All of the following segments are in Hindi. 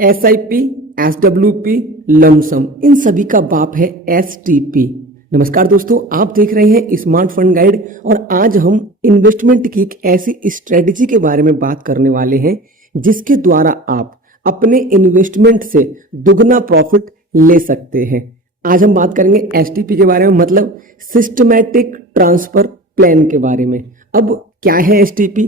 SIP, SWP, लमसम, इन सभी का बाप है STP। नमस्कार दोस्तों, आप देख रहे हैं स्मार्ट फंड गाइड और आज हम इन्वेस्टमेंट की एक ऐसी स्ट्रेटेजी के बारे में बात करने वाले हैं जिसके द्वारा आप अपने इन्वेस्टमेंट से दुगना प्रॉफिट ले सकते हैं। आज हम बात करेंगे STP के बारे में, मतलब सिस्टमैटिक ट्रांसफर प्लान के बारे में। अब क्या है STP,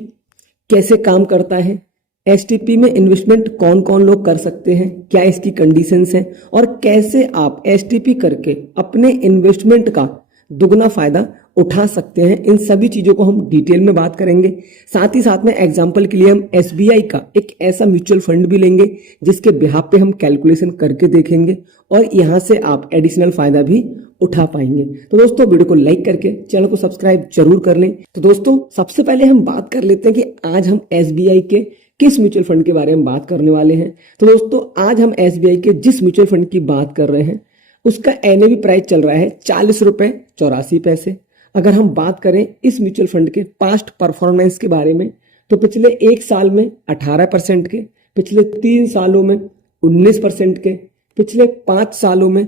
कैसे काम करता है, STP में इन्वेस्टमेंट कौन कौन लोग कर सकते हैं, क्या इसकी कंडीशंस हैं और कैसे आप STP करके अपने इन्वेस्टमेंट का दुगना फायदा उठा सकते हैं, इन सभी चीजों को हम डिटेल में बात करेंगे। साथ ही साथ में एग्जांपल के लिए हम SBI का एक ऐसा म्यूचुअल फंड भी लेंगे जिसके बिहाफ पे हम कैलकुलेशन करके देखेंगे और यहां से आप एडिशनल फायदा भी उठा पाएंगे। तो दोस्तों, वीडियो को लाइक करके चैनल को सब्सक्राइब जरूर कर लें। तो दोस्तों, सबसे पहले हम बात कर लेते हैं कि आज हम SBI के किस म्यूचुअल फंड के बारे में बात करने वाले हैं। तो दोस्तों, आज हम SBI के जिस म्यूचुअल फंड की बात कर रहे हैं उसका NAV प्राइस चल रहा है 40 रुपए 84 पैसे। अगर हम बात करें इस म्यूचुअल फंड के पास्ट परफॉर्मेंस के बारे में, तो पिछले एक साल में 18% के, पिछले 3 सालों में 19% के, पिछले 5 सालों में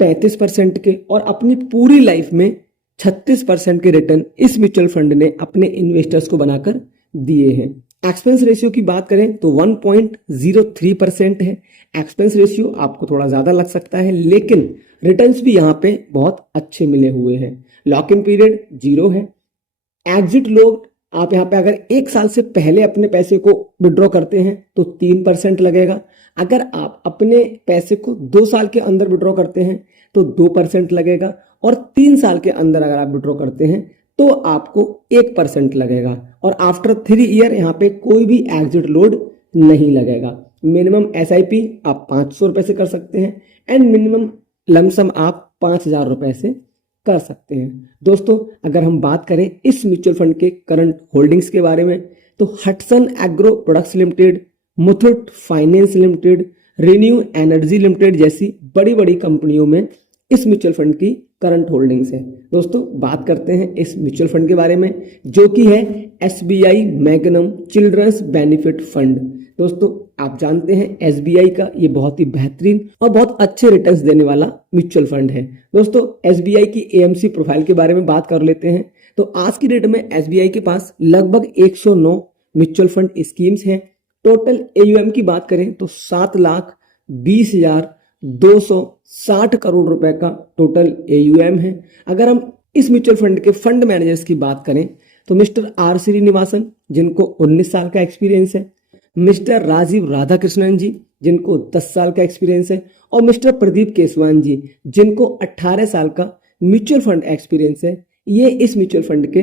35% के और अपनी पूरी लाइफ में 36% के रिटर्न इस म्यूचुअल फंड ने अपने इन्वेस्टर्स को बनाकर दिए हैं। एक्सपेंस रेशियो की बात करें तो 1.03% है। एक्सपेंस रेशियो आपको थोड़ा ज्यादा लग सकता है, लेकिन रिटर्न्स भी यहाँ पे बहुत अच्छे मिले हुए हैं। लॉक इन पीरियड 0 है। एग्जिट लोग आप यहाँ पे अगर 1 साल से पहले अपने पैसे को विड्रॉ करते हैं तो 3% लगेगा। अगर आप अपने पैसे को 2 साल के अंदर विड्रॉ करते हैं तो 2% लगेगा और 3 साल के अंदर अगर आप विड्रॉ करते हैं तो आपको 1% लगेगा और आफ्टर 3 ईयर यहाँ पे कोई भी एग्जिट लोड नहीं लगेगा। मिनिमम SIP आप 500 रुपए से कर सकते हैं एंड मिनिमम लमसम आप 5000 रुपए से कर सकते हैं। दोस्तों, अगर हम बात करें इस म्यूचुअल फंड के करंट होल्डिंग्स के बारे में, तो Hatsun agro products limited, Muthoot finance limited, renew energy limited जैसी बड़ी बड़ी कंपनियों में इस म्यूचुअल फंड की करंट होल्डिंग्स है। दोस्तों, बात करते हैं इस म्यूचुअल फंड के बारे में जो कि है SBI magnum children's benefit fund. दोस्तों, आप जानते हैं SBI का ये बहुत ही बेहतरीन और बहुत अच्छे रिटर्न्स देने वाला म्यूचुअल फंड है। दोस्तों, SBI की AMC प्रोफाइल के बारे में बात कर लेते हैं। तो आज की डेट में SBI के पास लगभग 109 म्यूचुअल फंड स्कीम्स हैं। टोटल AUM की बात करें तो 7,20,260 करोड़ रुपए का टोटल AUM है। अगर हम इस म्यूचुअल फंड के फंड मैनेजर्स की बात करें तो मिस्टर R श्रीनिवासन, जिनको 19 साल का एक्सपीरियंस है, मिस्टर राजीव राधाकृष्णन जी, जिनको 10 साल का एक्सपीरियंस है, और मिस्टर प्रदीप केसवान जी, जिनको 18 साल का म्यूचुअल फंड एक्सपीरियंस है। ये इस म्यूचुअल फंड के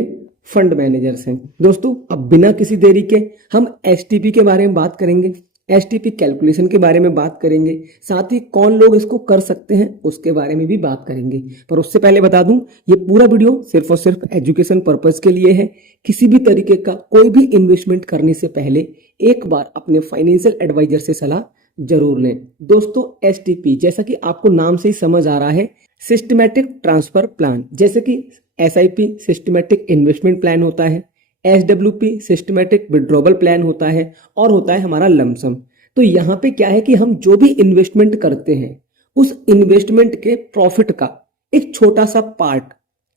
फंड मैनेजर्स हैं। दोस्तों, अब बिना किसी देरी के हम STP के बारे में बात करेंगे, STP कैलकुलेशन के बारे में बात करेंगे, साथ ही कौन लोग इसको कर सकते हैं उसके बारे में भी बात करेंगे। पर उससे पहले बता दूं, ये पूरा वीडियो सिर्फ और सिर्फ एजुकेशन पर्पस के लिए है। किसी भी तरीके का कोई भी इन्वेस्टमेंट करने से पहले एक बार अपने फाइनेंशियल एडवाइजर से सलाह जरूर लें। दोस्तों, STP जैसा कि आपको नाम से ही समझ आ रहा है, सिस्टमैटिक ट्रांसफर प्लान। जैसे कि SIP सिस्टमैटिक इन्वेस्टमेंट प्लान होता है, SWP सिस्टमैटिक विड्रॉवल प्लान होता है और होता है हमारा लमसम। तो यहाँ पे क्या है कि हम जो भी इन्वेस्टमेंट करते हैं उस इन्वेस्टमेंट के प्रॉफिट का एक छोटा सा पार्ट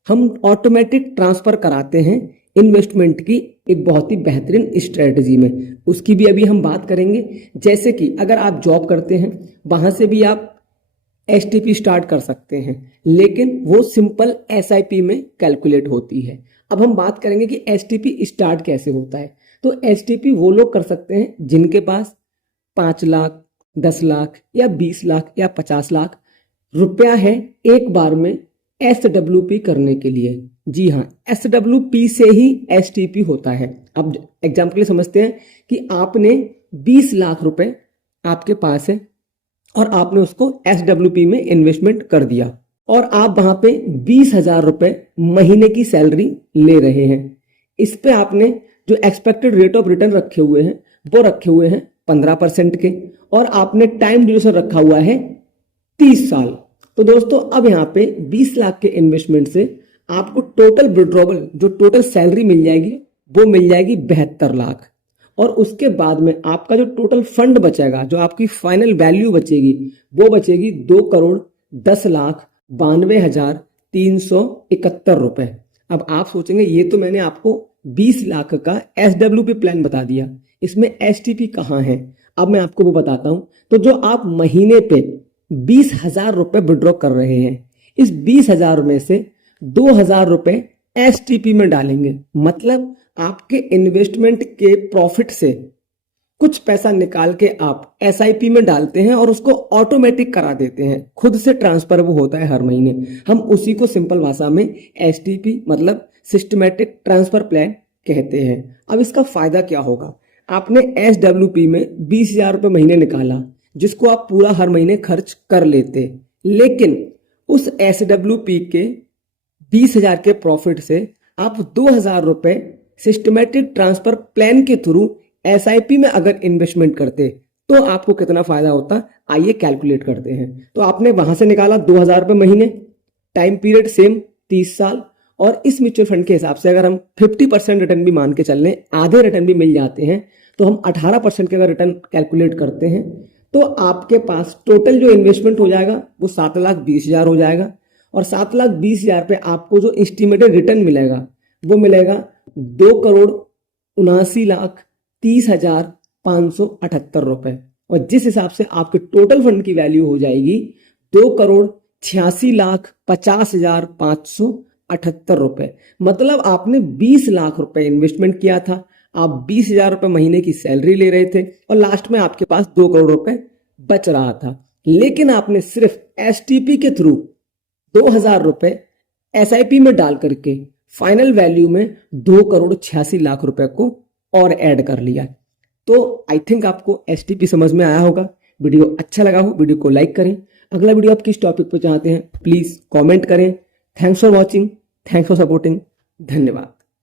हम ऑटोमेटिक ट्रांसफर कराते हैं इन्वेस्टमेंट की एक बहुत ही बेहतरीन स्ट्रेटजी में। उसकी भी अभी हम बात करेंगे। जैसे कि अगर आप जॉब करते हैं वहां से भी आप STP स्टार्ट कर सकते हैं, लेकिन वो सिंपल SIP में कैलकुलेट होती है। अब हम बात करेंगे कि STP स्टार्ट कैसे होता है। तो STP वो लोग कर सकते हैं जिनके पास 5 लाख, 10 लाख या 20 लाख या 50 लाख रुपया है एक बार में SWP करने के लिए। जी हाँ, SWP से ही STP होता है। अब एग्जाम्पल के लिए समझते हैं कि आपने 20 लाख रुपए आपके पास है और आपने उसको SWP में इन्वेस्टमेंट कर दिया और आप वहां पे 20,000 रुपए महीने की सैलरी ले रहे हैं। इस पे आपने जो एक्सपेक्टेड रेट ऑफ रिटर्न रखे हुए हैं वो रखे हुए हैं 15% के और आपने टाइम ड्यूरेशन रखा हुआ है 30 साल। तो दोस्तों, अब यहाँ पे 20 लाख के इन्वेस्टमेंट से आपको टोटल विड्रॉवल जो टोटल सैलरी मिल जाएगी वो मिल जाएगी 72 लाख और उसके बाद में आपका जो टोटल फंड बचेगा, जो आपकी फाइनल वैल्यू बचेगी, वो बचेगी 2,10,92,371 रुपए। अब आप सोचेंगे ये तो मैंने आपको 20 लाख का SWP प्लान बता दिया, इसमें STP कहाँ है? अब मैं आपको वो बताता हूं। तो जो आप महीने पे 20,000 रुपए विड्रॉ कर रहे हैं, इस 20,000 में से 2,000 रुपए STP में डालेंगे। मतलब आपके इन्वेस्टमेंट के प्रॉफिट से कुछ पैसा निकाल के आप SIP में डालते हैं और उसको ऑटोमेटिक करा देते हैं, खुद से ट्रांसफर वो होता है हर महीने। हम उसी को सिंपल भाषा में STP मतलब सिस्टमैटिक ट्रांसफर प्लान कहते हैं। अब इसका फायदा क्या होगा? आपने SWP में 20,000 रुपये महीने निकाला, जिसको आप पूरा हर महीने खर्च कर लेते, लेकिन उस SWP के 20,000 के प्रॉफिट से आप 2,000 रुपये सिस्टमैटिक ट्रांसफर प्लान के थ्रू SIP में अगर इन्वेस्टमेंट करते तो आपको कितना फायदा होता, आइए कैलकुलेट करते हैं। तो आपने वहां से निकाला 2,000 रुपये महीने, टाइम पीरियड सेम 30 साल, और इस म्यूचुअल फंड के हिसाब से अगर हम 50% रिटर्न भी मान के चल लें, आधे रिटर्न भी मिल जाते हैं, तो हम 18% के अगर रिटर्न कैलकुलेट करते हैं तो आपके पास टोटल जो इन्वेस्टमेंट हो जाएगा वो 7,20,000 हो जाएगा। और 7,20,000 पे आपको जो एस्टिमेटेड रिटर्न मिलेगा वो मिलेगा 2,79,30,578 रुपए। और जिस हिसाब से आपके टोटल फंड की वैल्यू हो जाएगी 2,86,50,578 रुपए। मतलब आपने 20 लाख रुपए इन्वेस्टमेंट किया था, आप 20,000 रुपए महीने की सैलरी ले रहे थे और लास्ट में आपके पास 2 करोड़ रुपए बच रहा था, लेकिन आपने सिर्फ STP के थ्रू 2,000 रुपए SIP में डाल करके फाइनल वैल्यू में 2,86,00,000 रुपए को और ऐड कर लिया। तो आई थिंक आपको STP समझ में आया होगा। वीडियो अच्छा लगा हो वीडियो को लाइक करें। अगला वीडियो आप किस टॉपिक पर चाहते हैं प्लीज कमेंट करें। Thanks for watching, thanks for supporting, धन्यवाद।